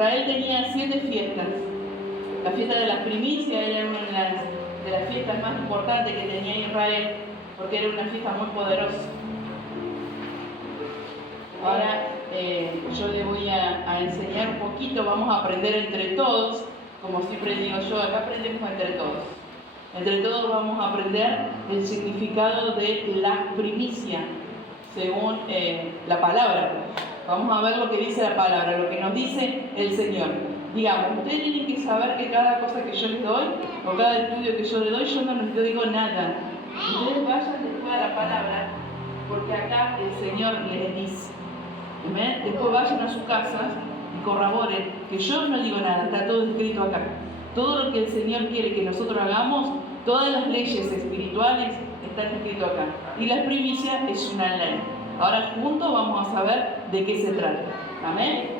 Israel tenía 7 fiestas. La fiesta de las primicias era una de las fiestas más importantes que tenía Israel, porque era una fiesta muy poderosa. Ahora yo le voy a enseñar un poquito, vamos a aprender entre todos, como siempre digo yo, acá aprendemos entre todos. Entre todos vamos a aprender el significado de la primicia, según la palabra. Vamos a ver lo que dice la palabra, lo que nos dice el Señor. Digamos, ustedes tienen que saber que cada cosa que yo les doy, o cada estudio que yo les doy, yo no les digo nada. Ustedes vayan después a la palabra, porque acá el Señor les dice. ¿Ven? Después vayan a sus casas y corroboren que yo no digo nada, está todo escrito acá. Todo lo que el Señor quiere que nosotros hagamos, todas las leyes espirituales están escritas acá. Y la primicia es una ley. Ahora juntos vamos a saber de qué se trata. Amén.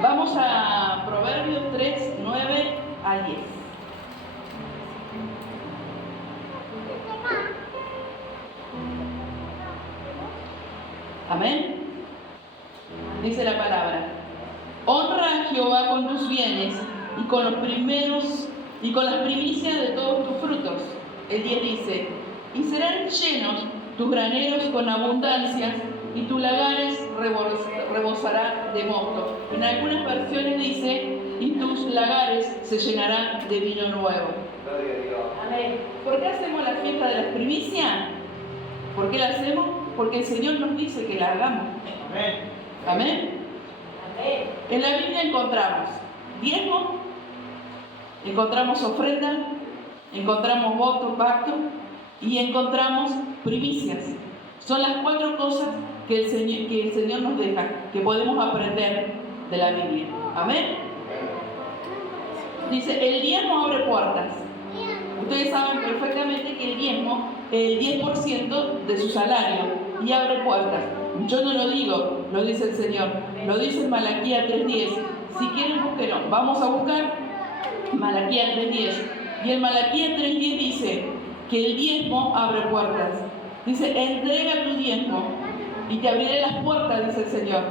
Vamos a Proverbios 3, 9 al 10. Amén. Dice la palabra: honra a Jehová con tus bienes y con los primeros y con las primicias de todos tus frutos. El 10 dice: y serán llenos tus graneros con abundancia y tus lagares rebosarán de mosto. En algunas versiones dice: y tus lagares se llenarán de vino nuevo. Amén. ¿Por qué hacemos la fiesta de las primicias? ¿Por qué la hacemos? Porque el Señor nos dice que la hagamos. Amén. Amén. Amén. En la Biblia encontramos diezmo, encontramos ofrenda, encontramos voto, pacto y encontramos primicias. Son las 4 cosas que el Señor nos deja, que podemos aprender de la Biblia. Amén. Dice: el diezmo abre puertas. Ustedes saben perfectamente que el diezmo es el 10% de su salario y abre puertas. Yo no lo digo, lo dice el Señor. Lo dice en Malaquías 3:10. Si quieren, búsquenlo. Vamos a buscar Malaquías 3:10. Y en Malaquías 3:10 dice que el diezmo abre puertas. Dice: entrega tu diezmo y te abriré las puertas, dice el Señor.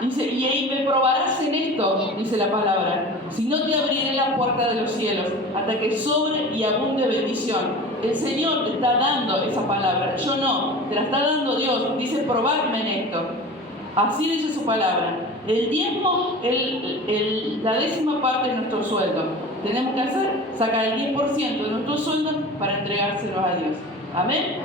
Dice: y ahí me probarás en esto, dice la palabra, si no te abriré la puerta de los cielos, hasta que sobre y abunde bendición. El Señor te está dando esa palabra, yo no, te la está dando Dios. Dice: probarme en esto. Así dice su palabra. El diezmo, la 10ª parte de nuestro sueldo. Tenemos que sacar el 10% de nuestro sueldo para entregárselo a Dios. Amén.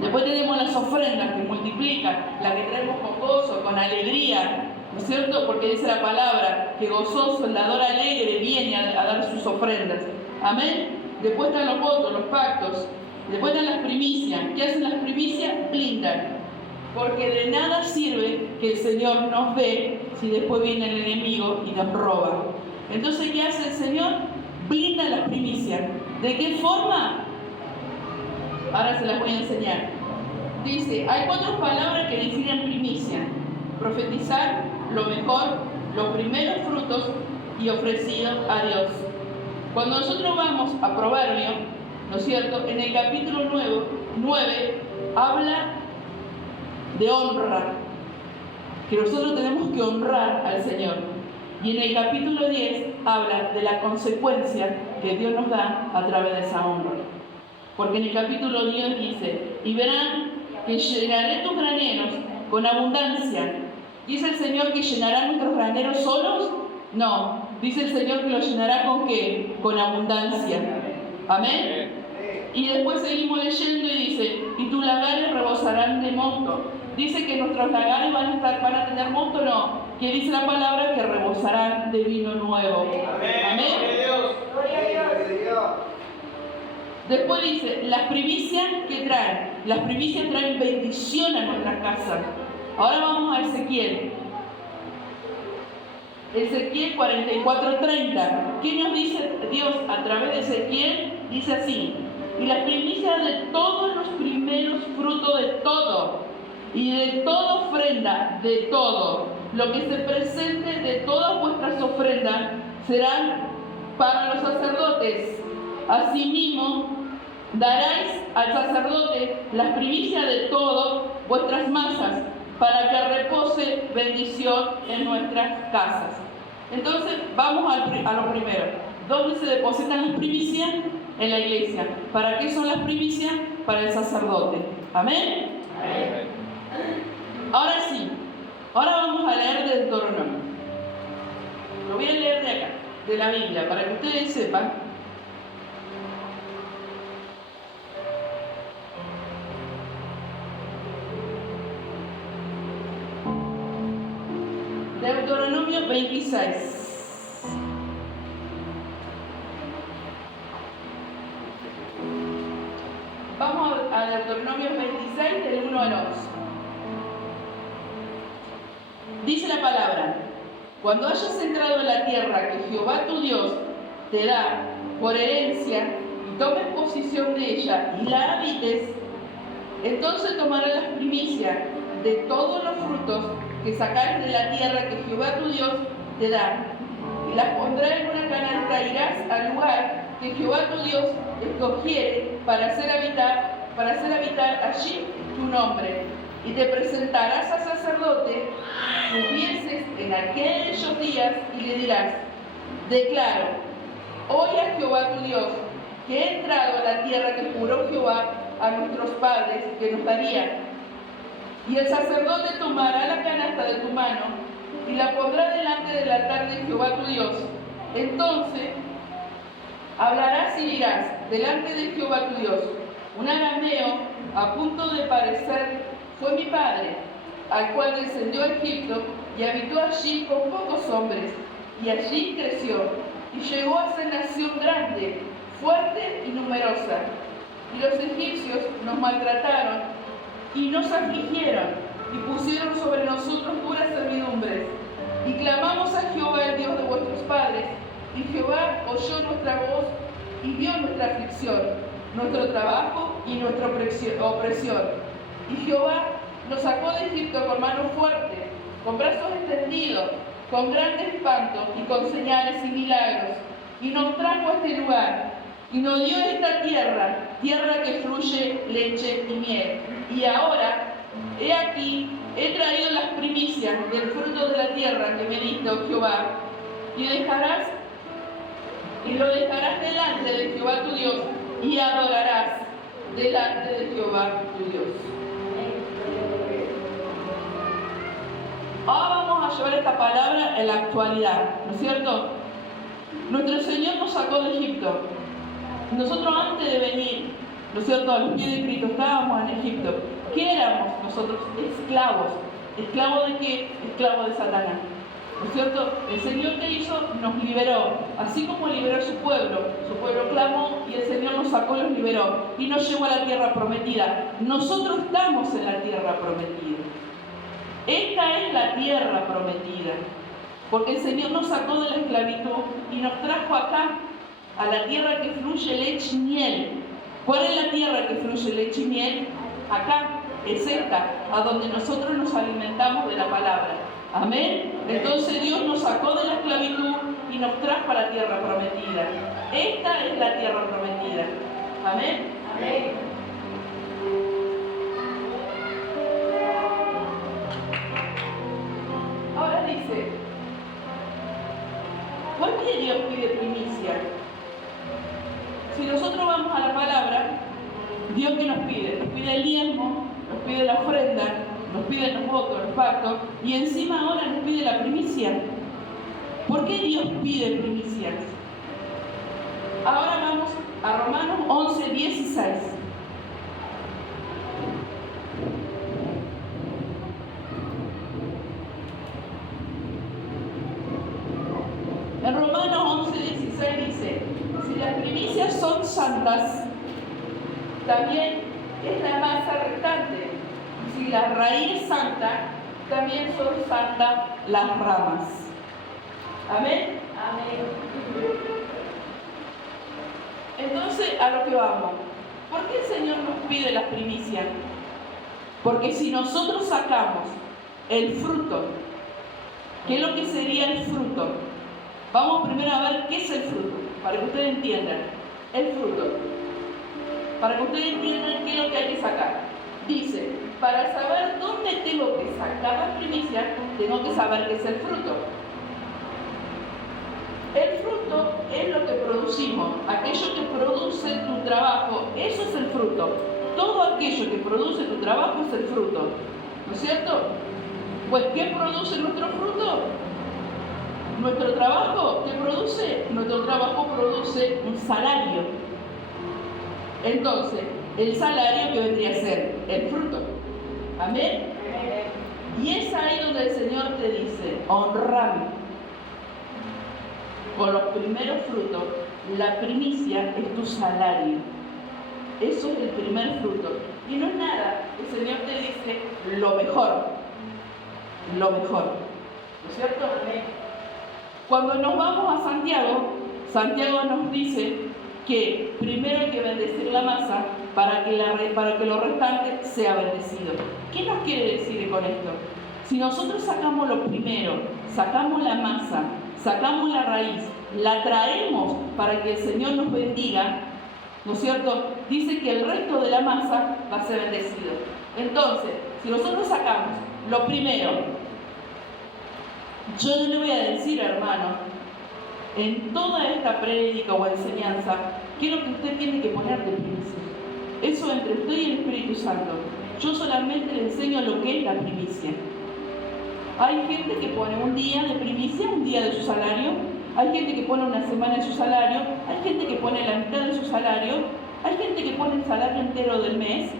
Después tenemos las ofrendas que multiplican, las que traemos con gozo, con alegría, ¿no es cierto? Porque dice la palabra que gozoso, el dador alegre viene a dar sus ofrendas. Amén. Después están los votos, los pactos. Después están las primicias. ¿Qué hacen las primicias? Blindan. Porque de nada sirve que el Señor nos dé si después viene el enemigo y nos roba. Entonces, ¿qué hace el Señor? Blinda las primicias. ¿De qué forma? Ahora se las voy a enseñar. Dice: hay 4 palabras que definen primicia: profetizar, lo mejor, los primeros frutos y ofrecido a Dios. Cuando nosotros vamos a Proverbio, ¿no es cierto? En el capítulo 9 habla de honra, que nosotros tenemos que honrar al Señor. Y en el capítulo 10 habla de la consecuencia que Dios nos da a través de esa honra. Porque en el capítulo 10 dice: y verán que llenaré tus graneros con abundancia. ¿Dice el Señor que llenará nuestros graneros solos? No. Dice el Señor que los llenará ¿con qué? Con abundancia. Amén. Y después seguimos leyendo y dice: y tus lagares rebosarán de mosto. Dice que nuestros lagares van a tener mosto, no. Que dice la palabra que rebosarán de vino nuevo. Amén. Gloria a Dios. Después dice: las primicias que traen. Las primicias traen bendición a nuestras casas. Ahora vamos a Ezequiel. Ezequiel 44:30. ¿Qué nos dice Dios a través de Ezequiel? Dice así: y las primicias de todos los primeros frutos de todo, y de toda ofrenda de todo, lo que se presente de todas vuestras ofrendas, serán para los sacerdotes. Asimismo, daréis al sacerdote las primicias de todas vuestras masas, para que repose bendición en nuestras casas. Entonces, vamos a lo primero. ¿Dónde se depositan las primicias? En la iglesia. ¿Para qué son las primicias? Para el sacerdote. ¿Amén? Amén. Ahora sí, ahora vamos a leer del Deuteronomio. Lo voy a leer de acá, de la Biblia, para que ustedes sepan. Deuteronomio 26. Vamos a Deuteronomio 26, del 1 al 11. Dice la palabra: cuando hayas entrado en la tierra que Jehová tu Dios te da por herencia, y tomes posesión de ella y la habites, entonces tomarás las primicias de todos los frutos que sacares de la tierra que Jehová tu Dios te da, y las pondrás en una canasta, irás al lugar que Jehová tu Dios escogiere para hacer habitar allí tu nombre, y te presentarás al sacerdote que hubieses en aquellos días, y le dirás: declaro hoy a Jehová tu Dios que he entrado a la tierra que juró Jehová a nuestros padres que nos daría. Y el sacerdote tomará la canasta de tu mano y la pondrá delante del altar de Jehová tu Dios. Entonces hablarás y dirás delante de Jehová tu Dios: un arameo a punto de parecer fue mi padre, al cual descendió a Egipto y habitó allí con pocos hombres, y allí creció, y llegó a ser nación grande, fuerte y numerosa. Y los egipcios nos maltrataron y nos afligieron, y pusieron sobre nosotros duras servidumbres. Y clamamos a Jehová, el Dios de vuestros padres, y Jehová oyó nuestra voz y vio nuestra aflicción, nuestro trabajo y nuestra opresión. Y Jehová nos sacó de Egipto con mano fuerte, con brazos extendidos, con grandes espantos y con señales y milagros, y nos trajo a este lugar, y nos dio esta tierra, tierra que fluye leche y miel. Y ahora, he aquí, he traído las primicias del fruto de la tierra que me diste, oh Jehová, y lo dejarás delante de Jehová tu Dios, y adorarás delante de Jehová tu Dios. Ahora vamos a llevar esta palabra en la actualidad, ¿no es cierto? Nuestro Señor nos sacó de Egipto. Nosotros antes de venir, ¿no es cierto?, a los pies de Cristo, estábamos en Egipto. ¿Qué éramos nosotros? Esclavos. ¿Esclavos de qué? Esclavos de Satanás. ¿No es cierto? El Señor que hizo nos liberó, así como liberó a su pueblo. Su pueblo clamó y el Señor nos sacó y los liberó. Y nos llevó a la tierra prometida. Nosotros estamos en la tierra prometida. Esta es la tierra prometida. Porque el Señor nos sacó de la esclavitud y nos trajo acá, a la tierra que fluye leche y miel. ¿Cuál es la tierra que fluye leche y miel? Acá, es esta, a donde nosotros nos alimentamos de la palabra. Amén. Entonces Dios nos sacó de la esclavitud y nos trajo a la tierra prometida. Esta es la tierra prometida. Amén. Amén. Ahora dice, ¿por qué Dios pide primicia? Si nosotros vamos a la palabra, ¿Dios qué nos pide? Nos pide el diezmo, nos pide la ofrenda, nos pide los votos, los pactos, y encima ahora nos pide la primicia. ¿Por qué Dios pide primicias? Ahora vamos a Romanos 11, 16. En Romanos 11, 16 dice: si las primicias son santas, también es la masa restante. Si la raíz es santa, también son santas las ramas. Amén. Amén. Entonces, a lo que vamos. ¿Por qué el Señor nos pide las primicias? Porque si nosotros sacamos el fruto, ¿qué es lo que sería el fruto? Vamos primero a ver qué es el fruto. para que ustedes entiendan el fruto. Para que ustedes entiendan qué es lo que hay que sacar. Dice, para saber dónde tengo que sacar las primicias, tengo que saber qué es el fruto. El fruto es lo que producimos, aquello que produce tu trabajo, eso es el fruto. Todo aquello que produce tu trabajo es el fruto, ¿no es cierto? Pues, ¿qué produce nuestro fruto? Nuestro trabajo, ¿qué produce? Nuestro trabajo produce un salario. Entonces, el salario que vendría a ser el fruto. ¿Amén? Y es ahí donde el Señor te dice, honrame con los primeros frutos. La primicia es tu salario. Eso es el primer fruto. Y no es nada. El Señor te dice lo mejor. Lo mejor. ¿No es cierto? Cuando nos vamos a Santiago, Santiago nos dice que primero hay que bendecir la masa para que lo restante sea bendecido. ¿Qué nos quiere decir con esto? Si nosotros sacamos lo primero, sacamos la masa, sacamos la raíz, la traemos para que el Señor nos bendiga, ¿no es cierto? Dice que el resto de la masa va a ser bendecido. Entonces, si nosotros sacamos lo primero, yo no le voy a decir, hermano, en toda esta prédica o enseñanza, ¿qué es lo que usted tiene que poner de primicia? Eso entre usted y el Espíritu Santo. Yo solamente le enseño lo que es la primicia. Hay gente que pone un día de primicia, un día de su salario. Hay gente que pone una semana de su salario. Hay gente que pone la mitad de su salario. Hay gente que pone el salario entero del mes.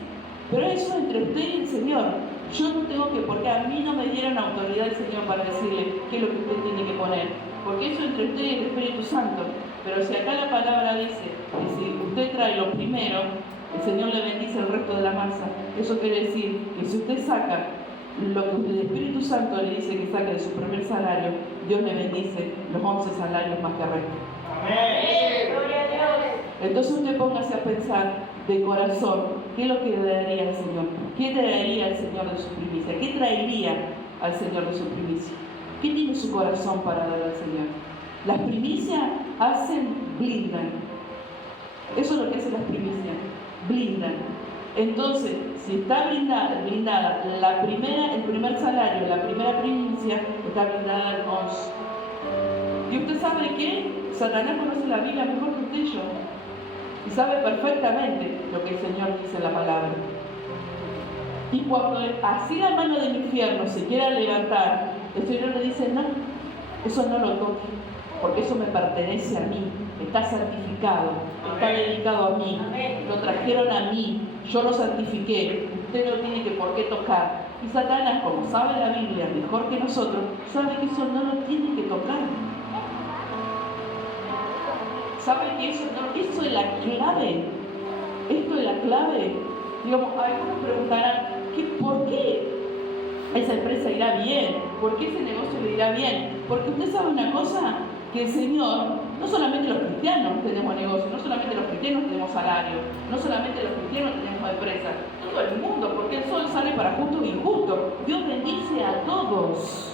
Pero eso entre usted y el Señor. Yo no tengo que, porque a mí no me dieron autoridad el Señor para decirle qué es lo que usted tiene que poner. Porque eso entre usted y el Espíritu Santo. Pero si acá la palabra dice que si usted trae lo primero, el Señor le bendice el resto de la masa. Eso quiere decir que si usted saca lo que el Espíritu Santo le dice que saque de su primer salario, Dios le bendice los 11 salarios más que restan. Amén. Gloria a Dios. Entonces usted póngase a pensar de corazón, ¿qué es lo que le daría al Señor? ¿Qué traería al Señor de su primicia? ¿Qué traería al Señor de su primicia? ¿Qué tiene su corazón para dar al Señor? Las primicias blindan. Eso es lo que hacen las primicias, blindan. Entonces, si está blindada el primer salario, la primera primicia, está blindada el 11. ¿Y usted sabe qué? Satanás conoce la Biblia mejor que usted y yo. Y sabe perfectamente lo que el Señor dice en la palabra. Y cuando así la mano del infierno se quiera levantar, el Señor le dice, no, eso no lo toque, porque eso me pertenece a mí, está santificado, está dedicado a mí, lo trajeron a mí, yo lo santifiqué, usted no tiene que por qué tocar. Y Satanás, como sabe la Biblia mejor que nosotros, sabe que eso no lo tiene que tocar. ¿Sabe que eso es la clave? Esto es la clave. Digamos, algunos preguntarán, ¿por qué esa empresa irá bien? ¿Por qué ese negocio le irá bien? Porque usted sabe una cosa, que el Señor, no solamente los cristianos tenemos negocio, no solamente los cristianos tenemos salario, no solamente los cristianos tenemos empresa, todo el mundo, porque el sol sale para justos e injustos. Dios bendice a todos,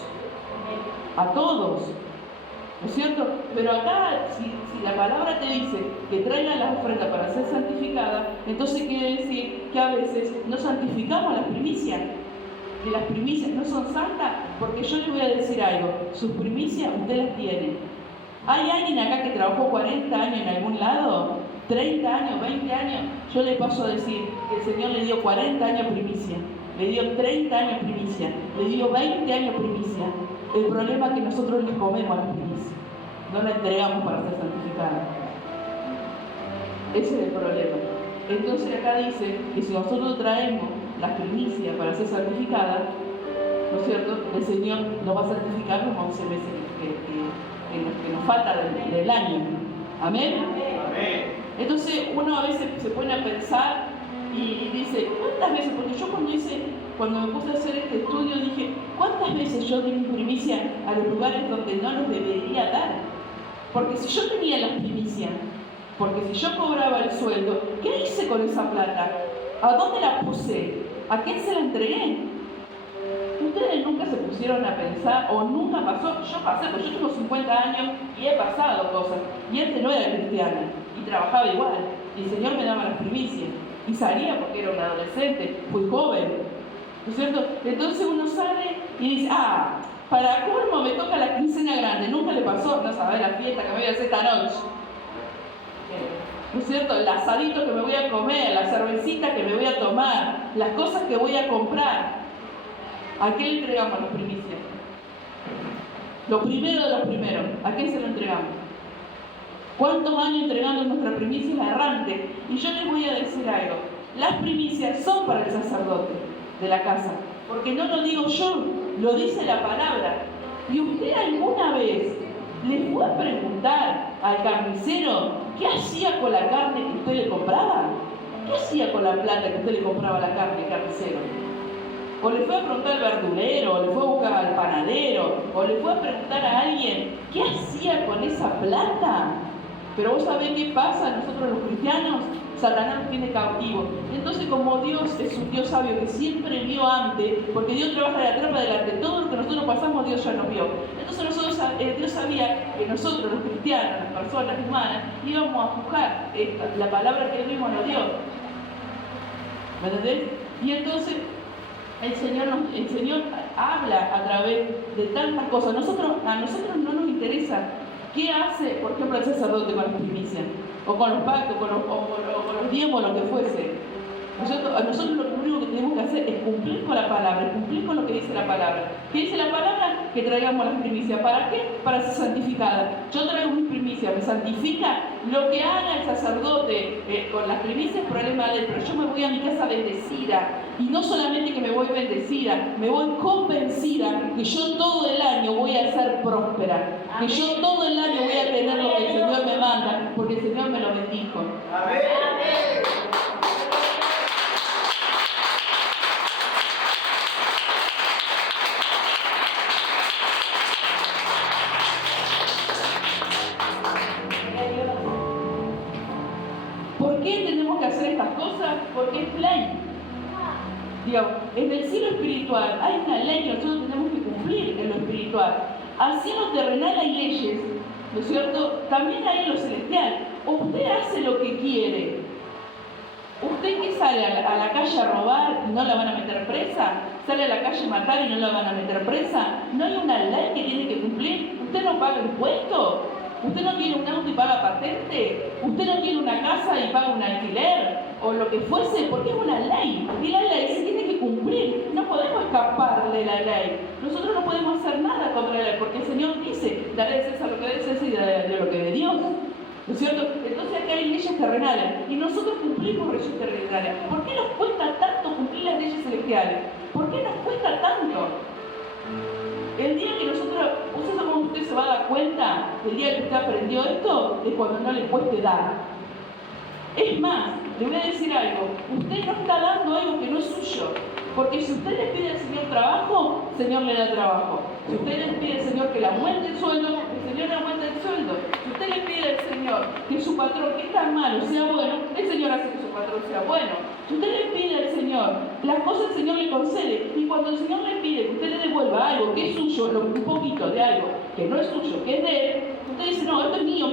¿no es cierto? Pero acá, si la palabra te dice que traiga las ofrendas para ser santificada, entonces quiere decir que a veces no santificamos las primicias. Que las primicias no son santas, porque yo le voy a decir algo, sus primicias usted las tiene. ¿Hay alguien acá que trabajó 40 años en algún lado? 30 años, 20 años, yo le paso a decir que el Señor le dio 40 años primicia, le dio 30 años primicia, le dio 20 años primicia. El problema es que nosotros les comemos las primicias, no las entregamos para ser santificadas. Ese es el problema. Entonces acá dice que si nosotros traemos las primicias para ser santificadas, ¿no es cierto? El Señor nos va a santificar los 11 meses que nos falta del año. ¿Amén? Amén. Entonces uno a veces se pone a pensar y dice, ¿cuántas veces? Porque yo cuando me puse a hacer este estudio dije, ¿cuántas veces yo di mi primicia a los lugares donde no los debería dar? Porque si yo tenía las primicias, porque si yo cobraba el sueldo, ¿qué hice con esa plata? ¿A dónde la puse? ¿A quién se la entregué? Ustedes nunca se pusieron a pensar, o nunca pasó, yo pasé, porque yo tengo 50 años y he pasado cosas. Y antes no era cristiana, y trabajaba igual, y el Señor me daba las primicias, y salía porque era un adolescente, fui joven, ¿no es cierto? Entonces uno sale y dice, para colmo me toca la quincena grande, nunca le pasó, no sabés la fiesta que me voy a hacer esta noche. ¿No es cierto? El asadito que me voy a comer, la cervecita que me voy a tomar, las cosas que voy a comprar. ¿A qué le entregamos las primicias? Lo primero de los primeros, ¿a quién se lo entregamos? ¿Cuántos años entregando nuestra primicia errante? Y yo les voy a decir algo, las primicias son para el sacerdote de la casa, porque no lo digo yo, lo dice la palabra. ¿Y usted alguna vez le fue a preguntar al carnicero qué hacía con la carne que usted le compraba? ¿Qué hacía con la plata que usted le compraba la carne al carnicero? O le fue a preguntar al verdulero, o le fue a buscar al panadero, o le fue a preguntar a alguien qué hacía con esa plata. Pero vos sabés qué pasa, nosotros los cristianos, Satanás nos tiene cautivos. Entonces, como Dios es un Dios sabio que siempre vio antes, porque Dios trabaja de atrás para adelante, todo lo que nosotros pasamos, Dios ya nos vio. Entonces Dios sabía que nosotros, los cristianos, las personas humanas, íbamos a juzgar la palabra que Él mismo nos dio. ¿Me entendés? Y entonces el Señor habla a través de tantas cosas. A nosotros no nos interesa qué hace, por ejemplo, el sacerdote con las primicias, o con los pactos, con los diezmos, lo que fuese. A nosotros lo único que tenemos que hacer es cumplir con la palabra, cumplir con lo que dice la palabra. ¿Qué dice la palabra? Que traigamos las primicias. ¿Para qué? Para ser santificada. Yo traigo mis primicias, me santifica. Lo que haga el sacerdote con las primicias es problema de él, pero yo me voy a mi casa bendecida. Y no solamente que me voy bendecida, me voy convencida que yo todo el año voy a ser próspera. Que yo todo el año voy a tener lo que el Señor me manda, porque el Señor me lo bendijo. Amén. ¿Por qué tenemos que hacer estas cosas? Porque es ley. Digamos, en el cielo espiritual hay una ley que nosotros tenemos que cumplir en lo espiritual. Así en lo terrenal hay leyes, ¿no es cierto? También hay en lo celestial. Usted hace lo que quiere. ¿Usted que sale a la calle a robar y no la van a meter presa? ¿Sale a la calle a matar y no la van a meter presa? ¿No hay una ley que tiene que cumplir? ¿Usted no paga impuestos? ¿Usted no tiene un auto y paga patente? ¿Usted no tiene una casa y paga un alquiler? O lo que fuese, porque es una ley. Y la ley se tiene que cumplir. No podemos escapar de la ley. Nosotros no podemos hacer nada contra la ley, porque el Señor dice, daré de César lo que de César y de lo que de Dios. ¿No es cierto? Entonces acá hay leyes terrenales. Y nosotros cumplimos leyes terrenales. ¿Por qué nos cuesta tanto cumplir las leyes celestiales? ¿Por qué nos cuesta tanto? El día que usted se va a dar cuenta, el día que usted aprendió esto, es cuando no le cueste dar. Es más, le voy a decir algo, usted no está dando algo que no es suyo, porque si usted le pide al Señor trabajo, el Señor le da trabajo. Si usted le pide al Señor que le aumente el sueldo, el Señor le aumenta el sueldo. Si usted le pide al Señor que su patrón, que es tan malo, sea bueno, el Señor hace que su patrón sea bueno. Si usted le pide al Señor las cosas, el Señor le concede. Y cuando el Señor le pide que usted le devuelva algo que es suyo, un poquito de algo que no es suyo, que es de él, usted dice, no, esto es mío.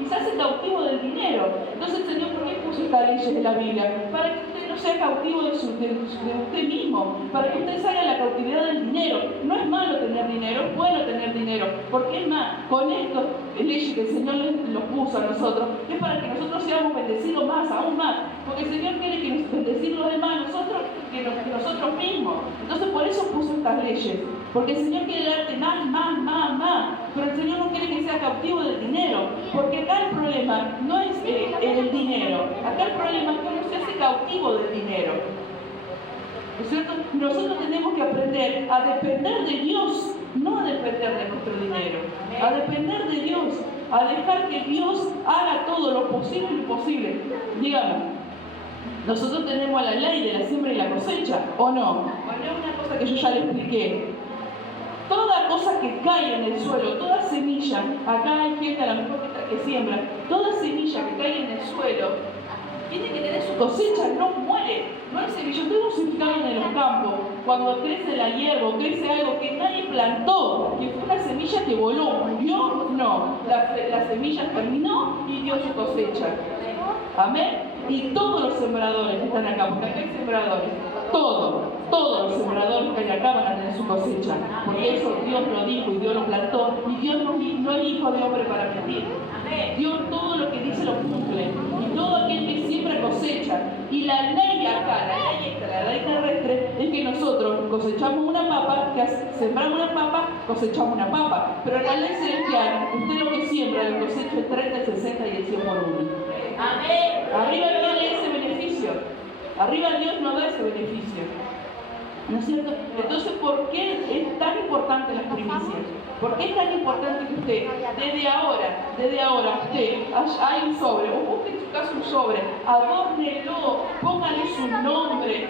Y se hace cautivo del dinero. Entonces el Señor, ¿por qué puso estas leyes de la Biblia? Para que usted no sea cautivo de usted mismo, para que usted salga de la cautividad del dinero. No es malo tener dinero, es bueno tener dinero, porque es más, con estas leyes que el Señor nos puso a nosotros, es para que nosotros seamos bendecidos más, aún más, porque el Señor quiere que nos bendecirnos de más nosotros que nosotros mismos. Entonces por eso puso estas leyes, porque el Señor quiere darte más, pero el Señor no quiere que seas cautivo del dinero, porque acá el problema no es el dinero, acá el problema es que uno se hace cautivo del dinero. ¿No es cierto? Nosotros tenemos que aprender a depender de Dios, no a depender de nuestro dinero, a depender de Dios, a dejar que Dios haga todo lo posible y imposible. Dígame, nosotros tenemos la ley de la siembra y la cosecha, ¿o no? Bueno, es una cosa que yo ya le expliqué. Toda cosa que cae en el suelo, toda semilla, acá hay gente a lo mejor que siembra, toda semilla que cae en el suelo, tiene que tener su cosecha, no muere. no hay semilla. Ustedes no se fijaron en los campos, cuando crece la hierba o crece algo que nadie plantó, que fue una semilla que voló, murió, no. La semilla germinó y dio su cosecha. Amén. Y todos los sembradores que están acá, porque acá hay sembradores, todos los sembradores que hay acá van a tener su cosecha. Porque eso Dios lo dijo y Dios lo plantó. Y Dios no es hijo de hombre para mentir. Dios todo lo que dice lo cumple. Y todo aquel que siembra cosecha. Y la ley acá, la ley terrestre, es que nosotros cosechamos una papa, que sembramos una papa, cosechamos una papa. Pero la ley celestial, usted lo que siembra, lo cosecha el 30, el 60 y el 100 por uno. Amén. Arriba Dios le da ese beneficio. Arriba Dios no da ese beneficio. ¿No es cierto? Entonces, ¿por qué es tan importante las primicias? ¿Por qué es tan importante que usted, desde ahora, usted, hay un sobre, o busque en su casa un sobre, adórnelo, póngale su nombre,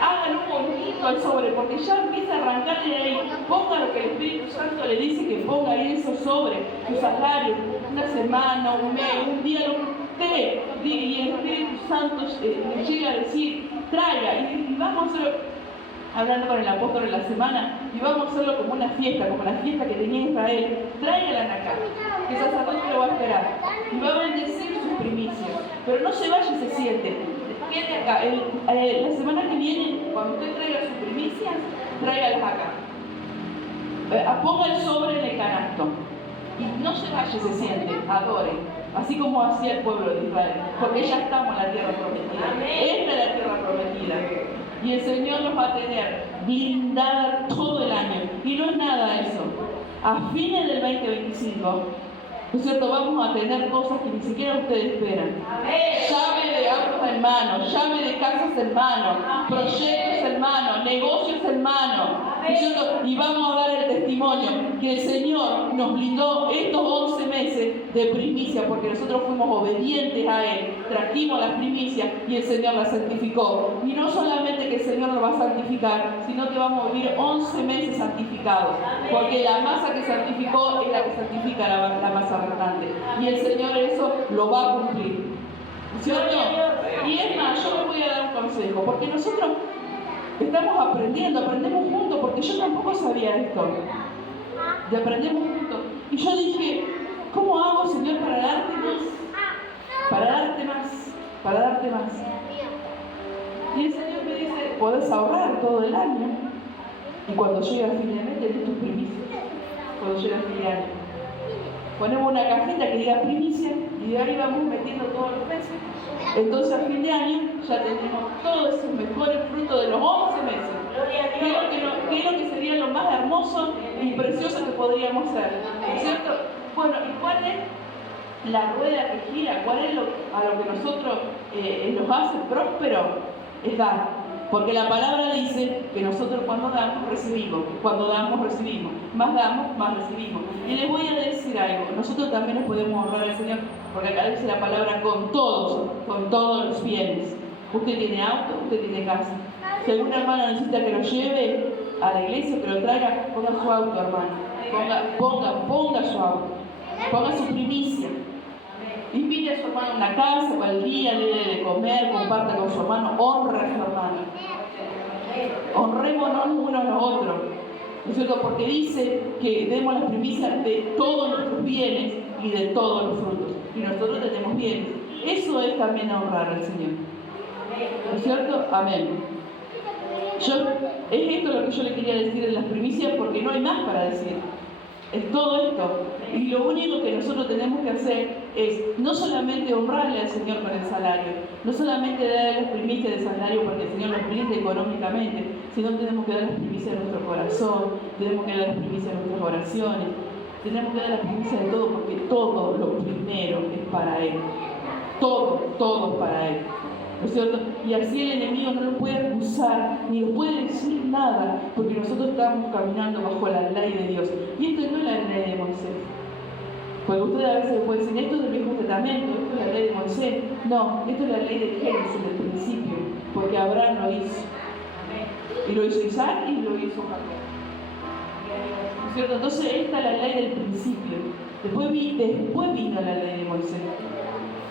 hágalo bonito al sobre, porque ya empieza a arrancarle ahí, ponga lo que el Espíritu Santo le dice que ponga ahí en esos sobres, su salario, una semana, un mes, un día, lo que usted, y el Espíritu Santo le llega a decir, traiga, y vamos a hacerlo. Hablando con el apóstol en la semana, y vamos a hacerlo como una fiesta, como la fiesta que tenía Israel. Tráiganla acá, que el sacerdote lo va a esperar y va a bendecir sus primicias. Pero no se vaya y se siente. Quede acá. La semana que viene, cuando usted traiga sus primicias, tráigalas acá. Ponga el sobre en el canasto. Y no se vaya y se siente, adore. Así como hacía el pueblo de Israel. Porque ya estamos en la tierra prometida. Esta es la tierra prometida. Y el Señor los va a tener blindada todo el año. Y no es nada eso. A fines del 2025, ¿no es cierto? Vamos a tener cosas que ni siquiera ustedes esperan. Llave de autos en mano, llave de casas en mano, proyectos en mano, negocios en mano. ¿No es cierto? Y vamos a dar el testimonio que el Señor nos blindó estos 11 meses de primicia, porque nosotros fuimos obedientes a Él, trajimos las primicias y el Señor las santificó. Y no solamente que el Señor nos va a santificar, sino que vamos a vivir 11 meses santificados, porque la masa que santificó es la que santifica la masa restante. Y el Señor eso lo va a cumplir. ¿Cierto? Y es más, yo les voy a dar un consejo, porque nosotros estamos aprendemos juntos, porque yo tampoco sabía esto. De aprendemos juntos. Y yo dije, ¿cómo hago, Señor, para darte más? Para darte más, para darte más. Y el Señor me dice, podés ahorrar todo el año. Y cuando llegue al fin de mes, tenés tus primicias. Cuando llegue al fin de año. Ponemos una cajita que diga primicia y de ahí vamos metiendo todos los meses. Entonces a fin de año ya tenemos todos esos mejores frutos de los 11 meses. ¿Qué es lo que sería lo más hermoso y precioso que podríamos hacer? ¿No es cierto? Bueno, ¿y cuál es la rueda que gira? ¿Cuál es a lo que nosotros nos hace próspero? Es dar. Porque la palabra dice que nosotros cuando damos, recibimos. Cuando damos, recibimos. Más damos, más recibimos. Y les voy a decir algo. Nosotros también nos podemos honrar al Señor, porque acá dice la palabra con todos los bienes. Usted tiene auto, usted tiene casa. Si algún hermano necesita que lo lleve a la iglesia, que lo traiga, ponga su auto, hermano. Ponga su auto. Ponga su primicia. Invite a su hermano a una casa para el día, debe de comer, comparta con su hermano, honra a su hermano. Honrémonos unos a los otros, ¿no es cierto? Porque dice que demos las primicias de todos nuestros bienes y de todos los frutos. Y nosotros tenemos bienes. Eso es también honrar al Señor. ¿No es cierto? Amén. Es esto lo que yo le quería decir de las primicias, porque no hay más para decir. Es todo esto. Y lo único que nosotros tenemos que hacer es no solamente honrarle al Señor con el salario, no solamente darle las primicias del salario porque el Señor nos blinde económicamente, sino tenemos que dar las primicias de nuestro corazón, tenemos que dar las primicias de nuestras oraciones, tenemos que dar las primicias de todo, porque todo lo primero es para Él. Todo es para Él. ¿No es cierto? Y así el enemigo no nos puede acusar ni nos puede decir nada, porque nosotros estamos caminando bajo la ley de Dios. Y esto no es la ley de Moisés. Porque usted a veces puede decir, esto es del Viejo Testamento, esto es la ley de Moisés. No, esto es la ley de Génesis del principio, porque Abraham lo hizo. Y lo hizo Isaac y lo hizo Jacob. ¿No es cierto? Entonces esta es la ley del principio. Después vino la ley de Moisés.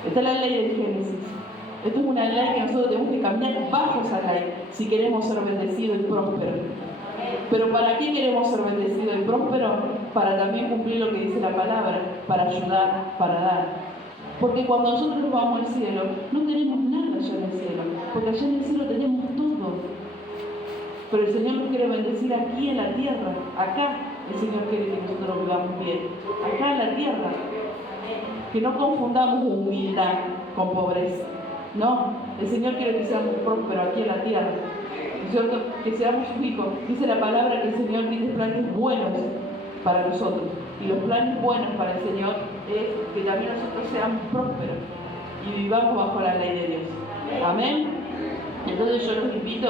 Esta es la ley del Génesis. Esto es una ley que nosotros tenemos que caminar. caminar bajo esa ley si queremos ser bendecidos y prósperos. Pero ¿para qué queremos ser bendecidos y prósperos? Para también cumplir lo que dice la palabra, para ayudar, para dar. Porque cuando nosotros vamos al cielo, no tenemos nada allá en el cielo, porque allá en el cielo tenemos todo. Pero el Señor nos quiere bendecir aquí en la tierra, acá el Señor quiere que nosotros vivamos bien, acá en la tierra. Que no confundamos humildad con pobreza, no, el Señor quiere que seamos prósperos aquí en la tierra, ¿no es cierto? Que seamos sus hijos. Dice la palabra que el Señor tiene planes buenos para nosotros, y los planes buenos para el Señor es que también nosotros seamos prósperos y vivamos bajo la ley de Dios. Amén. Entonces yo los invito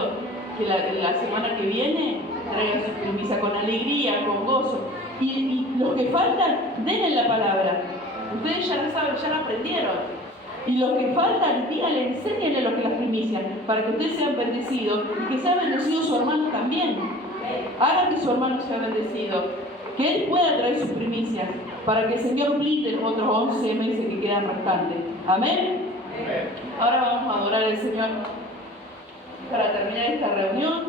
que la semana que viene traigan su primicia con alegría, con gozo, y los que faltan, denle la palabra. Ustedes ya la saben, ya la aprendieron. Y los que faltan, díganle, enséñenle lo que las primicias, para que ustedes sean bendecidos y que sea bendecido su hermano también. Hagan que su hermano sea bendecido, que él pueda traer sus primicias, para que el Señor blinde los otros 11 meses que quedan restantes. Amén. Ahora vamos a adorar al Señor. Para terminar esta reunión,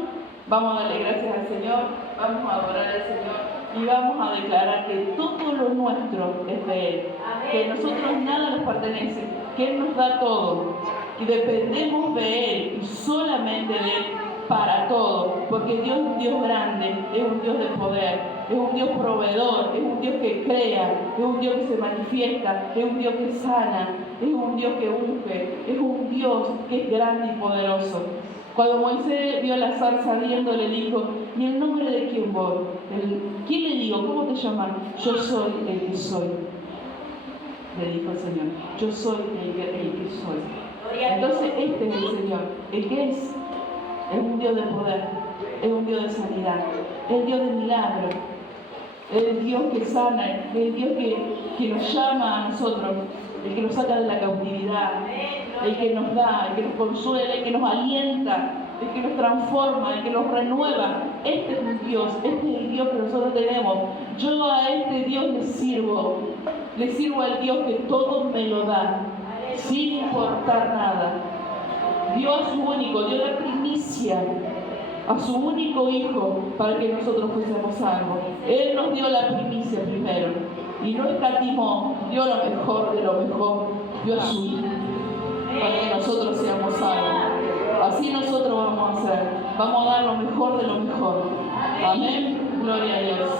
vamos a darle gracias al Señor, vamos a adorar al Señor. Y vamos a declarar que todo lo nuestro es de Él, que a nosotros nada nos pertenece, que Él nos da todo, y dependemos de Él y solamente de Él para todo, porque Dios es un Dios grande, es un Dios de poder, es un Dios proveedor, es un Dios que crea, es un Dios que se manifiesta, es un Dios que sana, es un Dios que unge, es un Dios que es grande y poderoso. Cuando Moisés vio la zarza ardiendo, le dijo: ¿y el nombre de quién voy? ¿Quién le digo? ¿Cómo te llaman? Yo soy el que soy, le dijo el Señor. Yo soy el que soy. Entonces este es el Señor, el que es un Dios de poder, es un Dios de sanidad, es el Dios de milagro, es el Dios que sana, es el Dios que nos llama a nosotros, el que nos saca de la cautividad, el que nos da, el que nos consuela, el que nos alienta, el que nos transforma, el que nos renueva. Este es un Dios, este es el Dios que nosotros tenemos. Yo a este Dios le sirvo al Dios que todo me lo da, sin importar nada. Dios único, dio la primicia a su único Hijo para que nosotros fuésemos salvos. Él nos dio la primicia primero y no escatimó, dio lo mejor de lo mejor, dio a su Hijo para que nosotros seamos salvos. Así nosotros vamos a hacer, vamos a dar lo mejor de lo mejor. Amén, gloria a Dios.